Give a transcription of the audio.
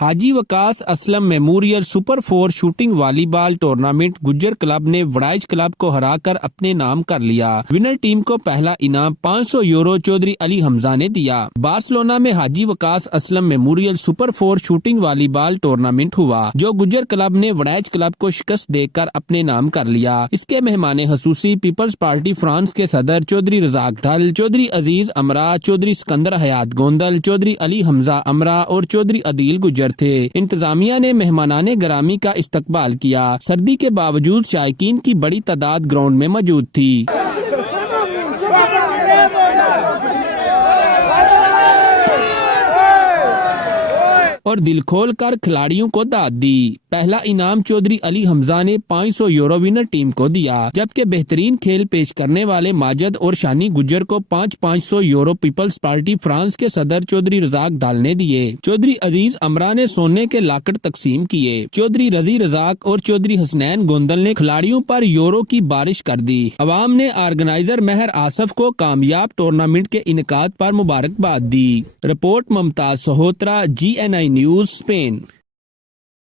حاجی وقاص Aslam memorial super 4 shooting والی بال tournament گجر club نے Warraich club کو ہرا کر اپنے نام کر لیا۔ ونر ٹیم کو پہلا انعام 500 یورو چودھری علی حمزہ نے دیا۔ بارسلونا میں حاجی وقاص اسلم میموریل سپر 4 شوٹنگ والی بال ٹورنامنٹ ہوا، جو گجر کلب نے وڑائچ کلب کو شکست دے کر اپنے نام کر لیا۔ اس کے مہمان خصوصی پیپلز پارٹی فرانس کے صدر چودھری رزاق ڈھل، چودھری عزیز امرا، چودھری سکندر حیات گوندل، چودھری علی حمزہ امرا اور چودھری عدیل گجر تھے۔ انتظامیہ نے مہمانان گرامی کا استقبال کیا۔ سردی کے باوجود شائقین کی بڑی تعداد گراؤنڈ میں موجود تھی۔ اور دل کھول کر کھلاڑیوں کو داد دی۔ پہلا انعام چودھری علی حمزہ نے 500 یورو ونر ٹیم کو دیا، جبکہ بہترین کھیل پیش کرنے والے ماجد اور شانی گجر کو 500 یورو پیپلز پارٹی فرانس کے صدر چودھری رزاق ڈھال نے دیے۔ چودھری عزیز امرا نے سونے کے لاکڑ تقسیم کیے۔ چودھری رضی رزاق اور چودھری حسنین گوندل نے کھلاڑیوں پر یورو کی بارش کر دی۔ عوام نے آرگنائزر مہر آصف کو کامیاب ٹورنامنٹ کے انعقاد پر مبارکباد دی۔ رپورٹ ممتاز سہوترا، GNI نیوز، اسپین۔